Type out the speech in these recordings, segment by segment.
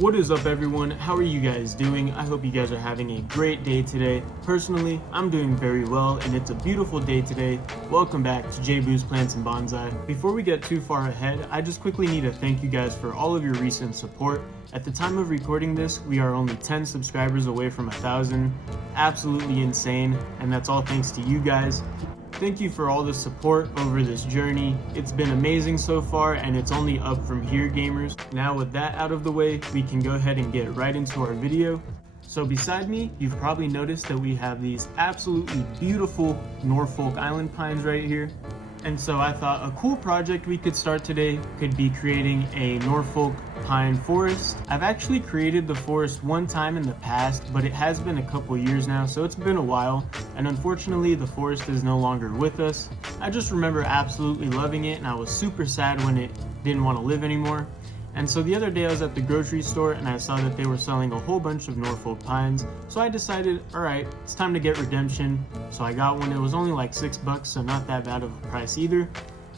What is up, everyone? How are you guys doing? I hope you guys are having a great day today. Personally, I'm doing very well, and it's a beautiful day today. Welcome back to J-Boo's Plants and Bonsai. Before we get too far ahead, I just quickly need to thank you guys for all of your recent support. At the time of recording this, we are only 10 subscribers away from 1,000. Absolutely insane, and that's all thanks to you guys. Thank you for all the support over this journey. It's been amazing so far, and it's only up from here, gamers. Now with that out of the way, we can go ahead and get right into our video. So beside me, you've probably noticed that we have these absolutely beautiful Norfolk Island pines right here. And so I thought a cool project we could start today could be creating a Norfolk pine forest. I've actually created the forest one time in the past, but it has been a couple years now, so it's been a while. And unfortunately, the forest is no longer with us. I just remember absolutely loving it, and I was super sad when it didn't want to live anymore. And so the other day I was at the grocery store and I saw that they were selling a whole bunch of Norfolk pines. So I decided, alright, it's time to get redemption. So I got one. It was only like $6, so not that bad of a price either.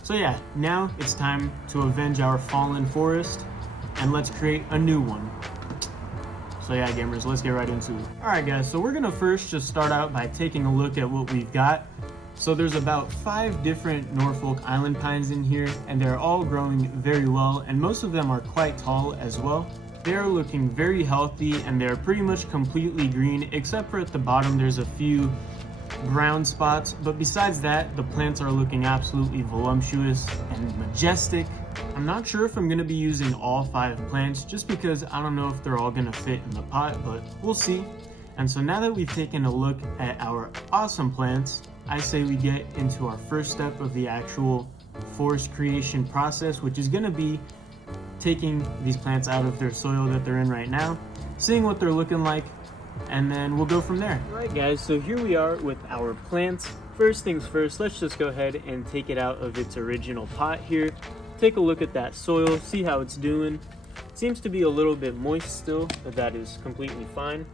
So yeah, now it's time to avenge our fallen forest and let's create a new one. So yeah, gamers, let's get right into it. Alright guys, so we're gonna first just start out by taking a look at what we've got. So there's about 5 different Norfolk Island pines in here, and they're all growing very well, and most of them are quite tall as well. They're looking very healthy, and they're pretty much completely green, except for at the bottom there's a few brown spots. But besides that, the plants are looking absolutely voluptuous and majestic. I'm not sure if I'm going to be using all 5 plants, just because I don't know if they're all going to fit in the pot, but we'll see. And so now that we've taken a look at our awesome plants, I say we get into our first step of the actual forest creation process, which is going to be taking these plants out of their soil that they're in right now, seeing what they're looking like, and then we'll go from there. Alright guys, so here we are with our plants. First things first, let's just go ahead and take it out of its original pot here. Take a look at that soil, see how it's doing. It seems to be a little bit moist still, but that is completely fine.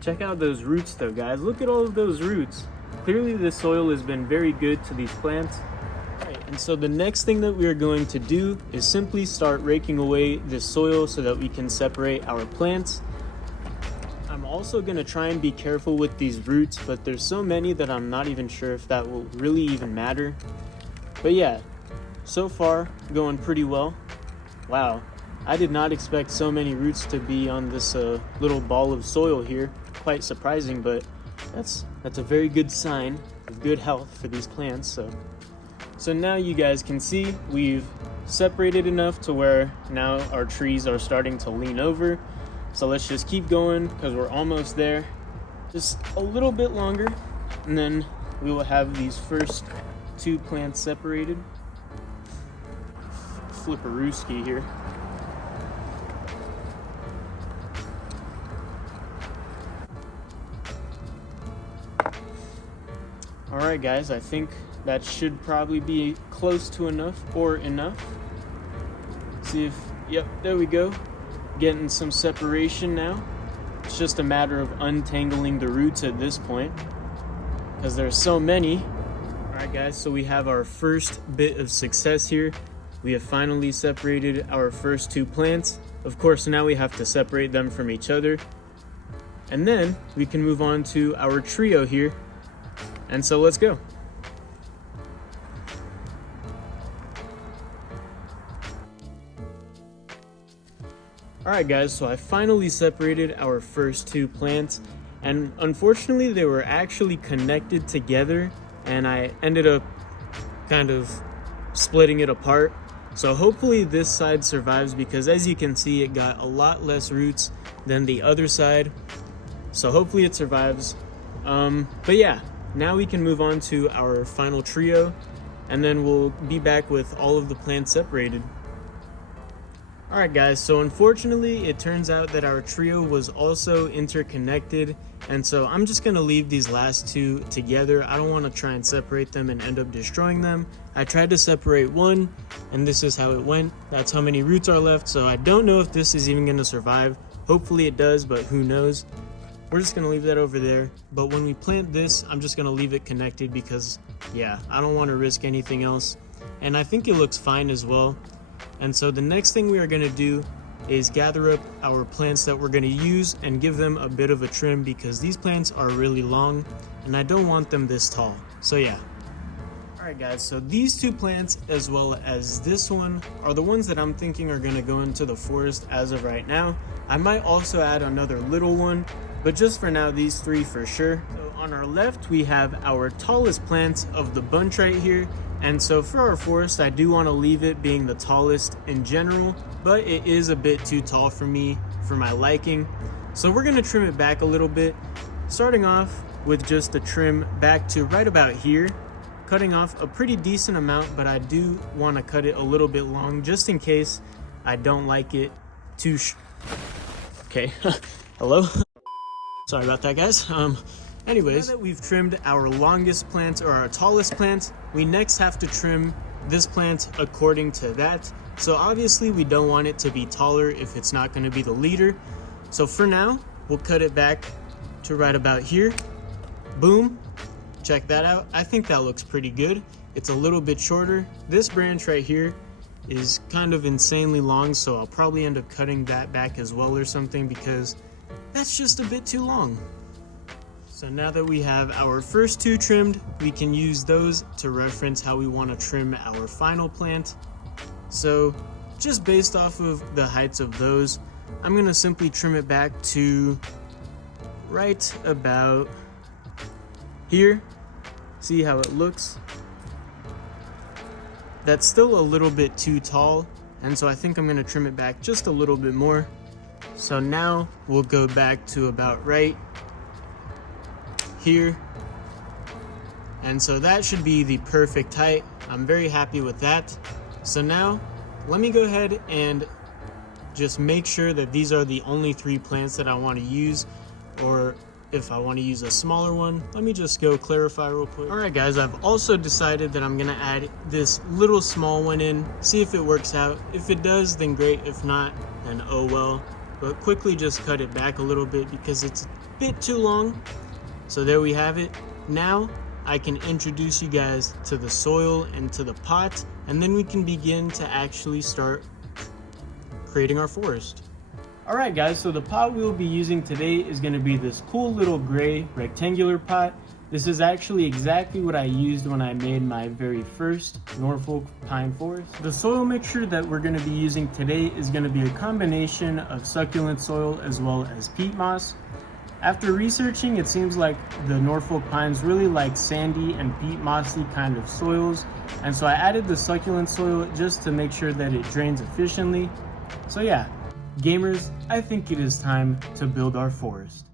Check out those roots though, guys. Look at all of those roots. Clearly the soil has been very good to these plants. Alright, and so the next thing that we are going to do is simply start raking away this soil so that we can separate our plants. I'm also going to try and be careful with these roots, but there's so many that I'm not even sure if that will really even matter. But yeah, so far going pretty well. Wow, I did not expect so many roots to be on this little ball of soil here. Quite surprising, but that's a very good sign of good health for these plants. So now you guys can see we've separated enough to where now our trees are starting to lean over. So let's just keep going because we're almost there. Just a little bit longer, and then we will have these first 2 plants separated. Flipperooski here. Alright guys, I think that should probably be close to enough, or enough. See if, yep, there we go. Getting some separation now. It's just a matter of untangling the roots at this point, because there's so many. Alright guys, so we have our first bit of success here. We have finally separated our first 2 plants. Of course, now we have to separate them from each other. And then we can move on to our trio here. And so let's go. Alright guys, so I finally separated our first 2 plants, and unfortunately they were actually connected together, and I ended up kind of splitting it apart. So hopefully this side survives, because as you can see it got a lot less roots than the other side. So hopefully it survives. But yeah. Now we can move on to our final trio, and then we'll be back with all of the plants separated. Alright guys, so unfortunately it turns out that our trio was also interconnected, and so I'm just going to leave these last 2 together. I don't want to try and separate them and end up destroying them. I tried to separate one, and this is how it went. That's how many roots are left, so I don't know if this is even going to survive. Hopefully it does, but who knows. We're just going to leave that over there. But when we plant this, I'm just going to leave it connected because, yeah, I don't want to risk anything else. And I think it looks fine as well. And so the next thing we are going to do is gather up our plants that we're going to use and give them a bit of a trim, because these plants are really long and I don't want them this tall. So yeah. Alright guys, so these two plants as well as this one are the ones that I'm thinking are going to go into the forest as of right now. I might also add another little one, but just for now, these three for sure. So on our left, we have our tallest plants of the bunch right here. And so for our forest, I do want to leave it being the tallest in general, but it is a bit too tall for me, for my liking. So we're going to trim it back a little bit, starting off with just a trim back to right about here, cutting off a pretty decent amount, but I do want to cut it a little bit long just in case I don't like it too okay. Hello. Sorry about that, guys. Anyways, now that we've trimmed our longest plant or our tallest plant, we next have to trim this plant according to that. So obviously we don't want it to be taller if it's not going to be the leader. So for now, we'll cut it back to right about here. Boom. Check that out. I think that looks pretty good. It's a little bit shorter. This branch right here is kind of insanely long, so I'll probably end up cutting that back as well or something, because that's just a bit too long. So now that we have our first two trimmed, we can use those to reference how we want to trim our final plant. So just based off of the heights of those, I'm going to simply trim it back to right about here. See how it looks? That's still a little bit too tall, and so I think I'm going to trim it back just a little bit more. So now we'll go back to about right here, and so that should be the perfect height. I'm very happy with that. So now let me go ahead and just make sure that these are the only three plants that I want to use, or if I want to use a smaller one. Let me just go clarify real quick. Alright guys, I've also decided that I'm going to add this little small one in, see if it works out. If it does, then great. If not, then oh well. But quickly just cut it back a little bit because it's a bit too long. So there we have it. Now I can introduce you guys to the soil and to the pot, and then we can begin to actually start creating our forest. Alright guys, so the pot we will be using today is going to be this cool little gray rectangular pot. This is actually exactly what I used when I made my very first Norfolk pine forest. The soil mixture that we're going to be using today is going to be a combination of succulent soil as well as peat moss. After researching, it seems like the Norfolk pines really like sandy and peat mossy kind of soils, and so I added the succulent soil just to make sure that it drains efficiently. So yeah, gamers, I think it is time to build our forest.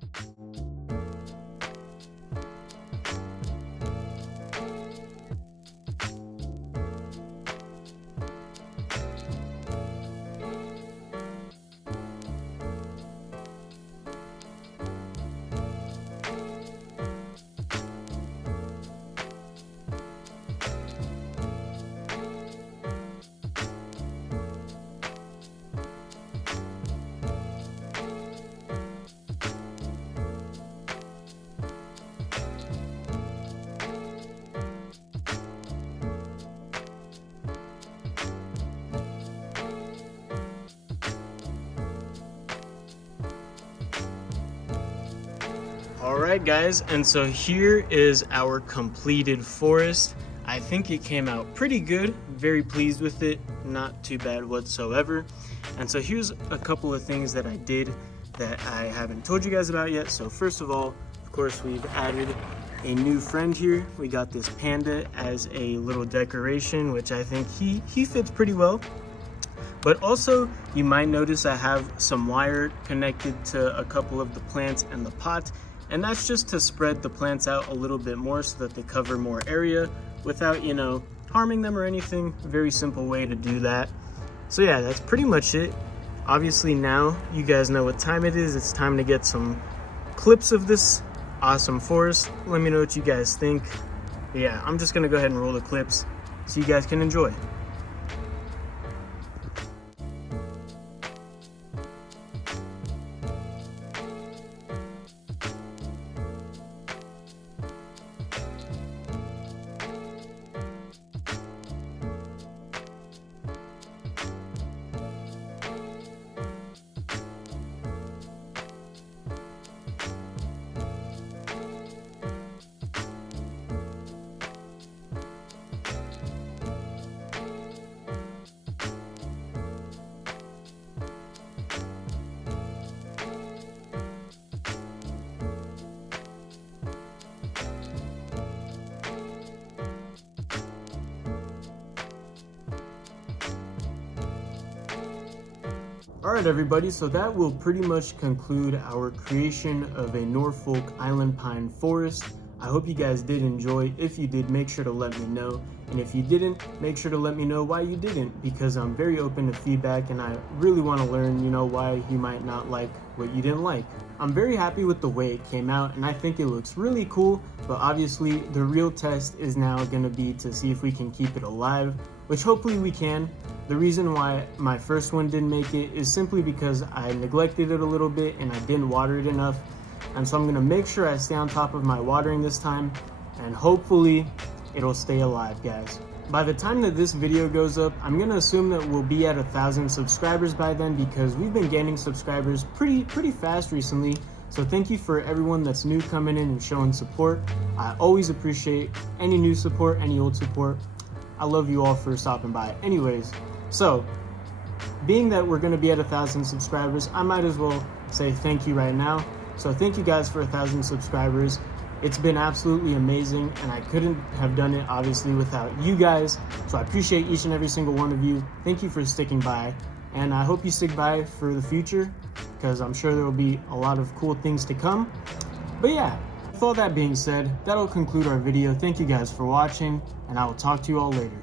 Alright guys, and so here is our completed forest. I think it came out pretty good, very pleased with it, not too bad whatsoever. And so here's a couple of things that I did that I haven't told you guys about yet. So first of all, of course, we've added a new friend here. We got this panda as a little decoration, which I think he fits pretty well. But also, you might notice I have some wire connected to a couple of the plants and the pot, and that's just to spread the plants out a little bit more so that they cover more area without, harming them or anything. Very simple way to do that. So yeah, that's pretty much it. Obviously now you guys know what time it is. It's time to get some clips of this awesome forest. Let me know what you guys think. But yeah, I'm just gonna go ahead and roll the clips so you guys can enjoy. Alright everybody, so that will pretty much conclude our creation of a Norfolk Island Pine Forest. I hope you guys did enjoy. If you did, make sure to let me know. And if you didn't, make sure to let me know why you didn't, because I'm very open to feedback and I really want to learn, why you might not like what you didn't like. I'm very happy with the way it came out and I think it looks really cool, but obviously the real test is now going to be to see if we can keep it alive, which hopefully we can. The reason why my first one didn't make it is simply because I neglected it a little bit and I didn't water it enough. And so I'm going to make sure I stay on top of my watering this time, and hopefully it'll stay alive, guys. By the time that this video goes up, I'm going to assume that we'll be at 1,000 subscribers by then, because we've been gaining subscribers pretty fast recently. So thank you for everyone that's new coming in and showing support. I always appreciate any new support, any old support. I love you all for stopping by. Anyways, so being that we're going to be at 1,000 subscribers, I might as well say thank you right now. So thank you guys for 1,000 subscribers. It's been absolutely amazing, and I couldn't have done it obviously without you guys. So I appreciate each and every single one of you. Thank you for sticking by, and I hope you stick by for the future, because I'm sure there will be a lot of cool things to come. But yeah, with all that being said, that'll conclude our video. Thank you guys for watching, and I will talk to you all later.